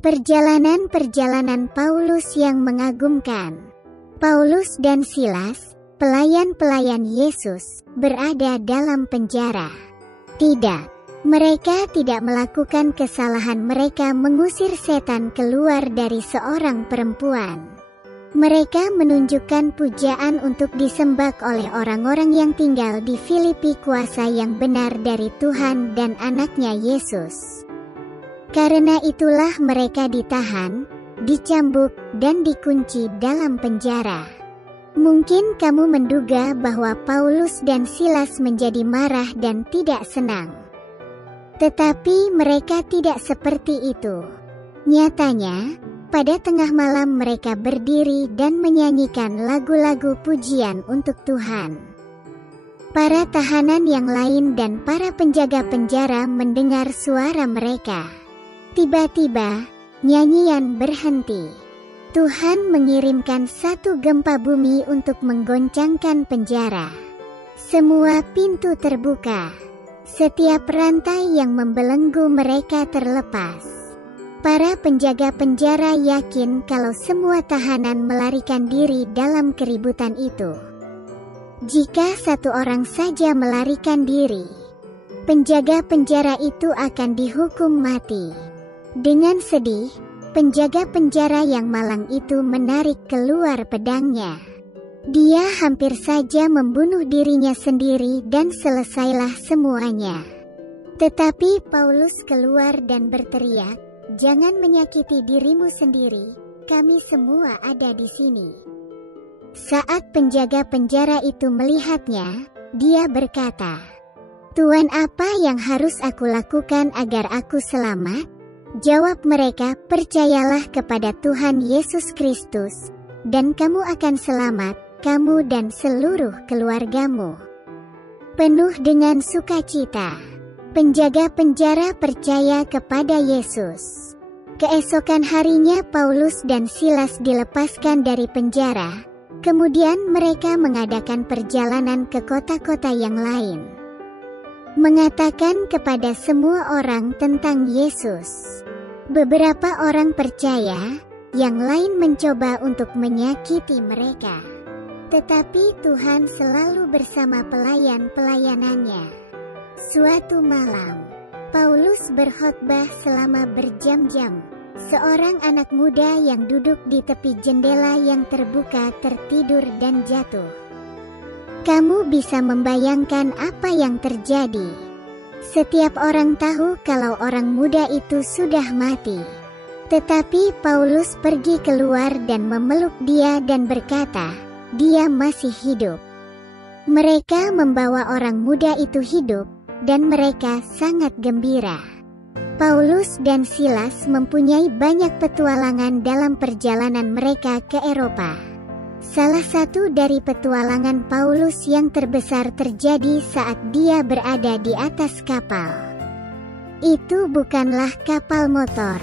Perjalanan-perjalanan Paulus yang mengagumkan. Paulus dan Silas, pelayan-pelayan Yesus, berada dalam penjara. Tidak, mereka tidak melakukan kesalahan. Mereka mengusir setan keluar dari seorang perempuan. Mereka menunjukkan pujaan untuk disembah oleh orang-orang yang tinggal di Filipi, kuasa yang benar dari Tuhan dan anaknya Yesus. Karena itulah mereka ditahan, dicambuk, dan dikunci dalam penjara. Mungkin kamu menduga bahwa Paulus dan Silas menjadi marah dan tidak senang. Tetapi mereka tidak seperti itu. Nyatanya, pada tengah malam mereka berdiri dan menyanyikan lagu-lagu pujian untuk Tuhan. Para tahanan yang lain dan para penjaga penjara mendengar suara mereka. Tiba-tiba, nyanyian berhenti. Tuhan mengirimkan satu gempa bumi untuk menggoncangkan penjara. Semua pintu terbuka. Setiap rantai yang membelenggu mereka terlepas. Para penjaga penjara yakin kalau semua tahanan melarikan diri dalam keributan itu. Jika satu orang saja melarikan diri, penjaga penjara itu akan dihukum mati. Dengan sedih, penjaga penjara yang malang itu menarik keluar pedangnya. Dia hampir saja membunuh dirinya sendiri dan selesailah semuanya. Tetapi Paulus keluar dan berteriak, "Jangan menyakiti dirimu sendiri, kami semua ada di sini." Saat penjaga penjara itu melihatnya, dia berkata, "Tuan, apa yang harus aku lakukan agar aku selamat?" Jawab mereka, "Percayalah kepada Tuhan Yesus Kristus, dan kamu akan selamat, kamu dan seluruh keluargamu." Penuh dengan sukacita, penjaga penjara percaya kepada Yesus. Keesokan harinya Paulus dan Silas dilepaskan dari penjara. Kemudian mereka mengadakan perjalanan ke kota-kota yang lain, mengatakan kepada semua orang tentang Yesus. Beberapa orang percaya, yang lain mencoba untuk menyakiti mereka. Tetapi Tuhan selalu bersama pelayan-pelayanannya. Suatu malam, Paulus berkhotbah selama berjam-jam. Seorang anak muda yang duduk di tepi jendela yang terbuka tertidur dan jatuh. Kamu bisa membayangkan apa yang terjadi. Setiap orang tahu kalau orang muda itu sudah mati. Tetapi Paulus pergi keluar dan memeluk dia dan berkata, "Dia masih hidup." Mereka membawa orang muda itu hidup, dan mereka sangat gembira. Paulus dan Silas mempunyai banyak petualangan dalam perjalanan mereka ke Eropa. Salah satu dari petualangan Paulus yang terbesar terjadi saat dia berada di atas kapal. Itu bukanlah kapal motor,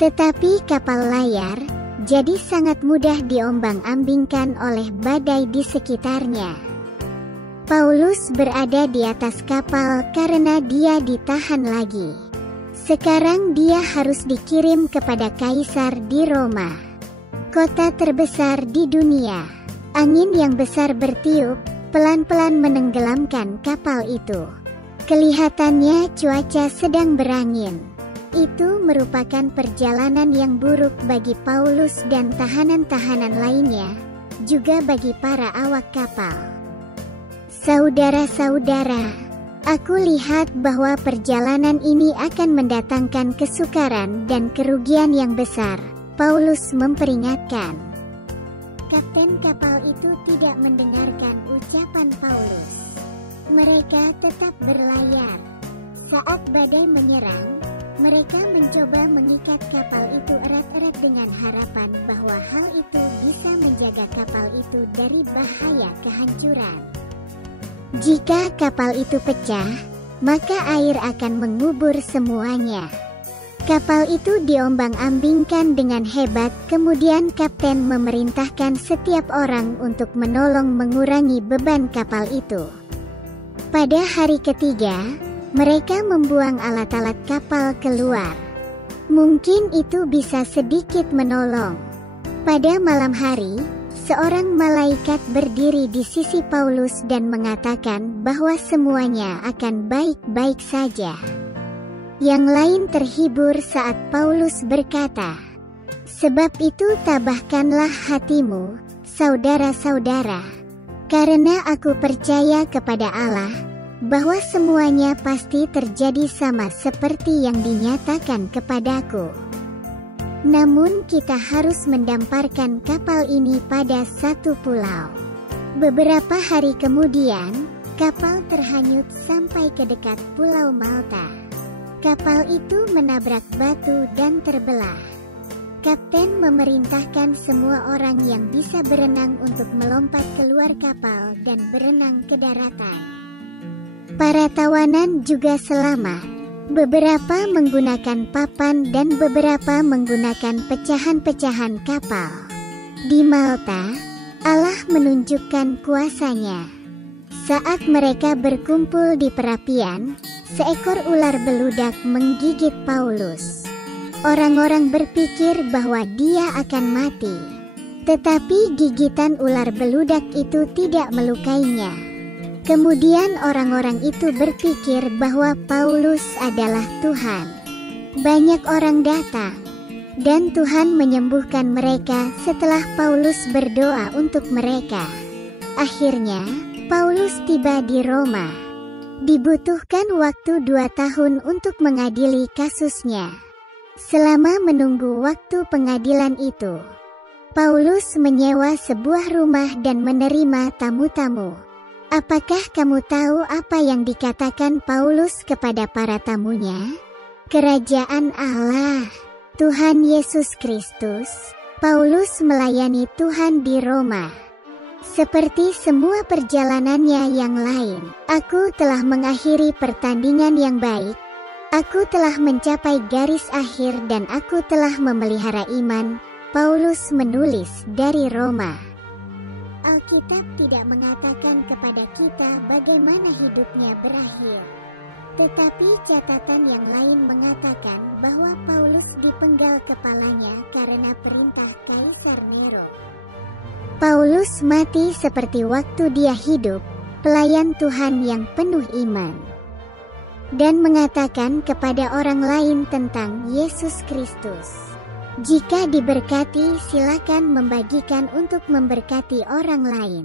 tetapi kapal layar, jadi sangat mudah diombang-ambingkan oleh badai di sekitarnya. Paulus berada di atas kapal karena dia ditahan lagi. Sekarang dia harus dikirim kepada Kaisar di Roma, kota terbesar di dunia. Angin yang besar bertiup, pelan-pelan menenggelamkan kapal itu. Kelihatannya cuaca sedang berangin. Itu merupakan perjalanan yang buruk bagi Paulus dan tahanan-tahanan lainnya, juga bagi para awak kapal. Saudara-saudara, aku lihat bahwa perjalanan ini akan mendatangkan kesukaran dan kerugian yang besar. Paulus memperingatkan. Kapten kapal itu tidak mendengarkan ucapan Paulus. Mereka tetap berlayar. Saat badai menyerang, mereka mencoba mengikat kapal itu erat-erat dengan harapan bahwa hal itu bisa menjaga kapal itu dari bahaya kehancuran. Jika kapal itu pecah, maka air akan mengubur semuanya. Kapal itu diombang-ambingkan dengan hebat, kemudian kapten memerintahkan setiap orang untuk menolong mengurangi beban kapal itu. Pada hari ketiga, mereka membuang alat-alat kapal keluar. Mungkin itu bisa sedikit menolong. Pada malam hari, seorang malaikat berdiri di sisi Paulus dan mengatakan bahwa semuanya akan baik-baik saja. Yang lain terhibur saat Paulus berkata, "Sebab itu tabahkanlah hatimu, saudara-saudara, karena aku percaya kepada Allah, bahwa semuanya pasti terjadi sama seperti yang dinyatakan kepadaku. Namun kita harus mendamparkan kapal ini pada satu pulau." Beberapa hari kemudian, kapal terhanyut sampai ke dekat Pulau Malta. Kapal itu menabrak batu dan terbelah. Kapten memerintahkan semua orang yang bisa berenang untuk melompat keluar kapal dan berenang ke daratan. Para tawanan juga selamat. Beberapa menggunakan papan dan beberapa menggunakan pecahan-pecahan kapal. Di Malta, Allah menunjukkan kuasa-Nya. Saat mereka berkumpul di perapian, seekor ular beludak menggigit Paulus. Orang-orang berpikir bahwa dia akan mati. Tetapi gigitan ular beludak itu tidak melukainya. Kemudian orang-orang itu berpikir bahwa Paulus adalah Tuhan. Banyak orang datang, dan Tuhan menyembuhkan mereka setelah Paulus berdoa untuk mereka. Akhirnya, Paulus tiba di Roma. Dibutuhkan waktu 2 tahun untuk mengadili kasusnya. Selama menunggu waktu pengadilan itu, Paulus menyewa sebuah rumah dan menerima tamu-tamu. Apakah kamu tahu apa yang dikatakan Paulus kepada para tamunya? Kerajaan Allah, Tuhan Yesus Kristus. Paulus melayani Tuhan di Roma. Seperti semua perjalanannya yang lain, aku telah mengakhiri pertandingan yang baik. Aku telah mencapai garis akhir dan aku telah memelihara iman. Paulus menulis dari Roma. Alkitab tidak mengatakan kepada kita bagaimana hidupnya berakhir. Tetapi catatan yang lain mengatakan bahwa Paulus dipenggal kepalanya karena perintah Kaisar Nero. Paulus mati seperti waktu dia hidup, pelayan Tuhan yang penuh iman. Dan mengatakan kepada orang lain tentang Yesus Kristus. Jika diberkati, silakan membagikan untuk memberkati orang lain.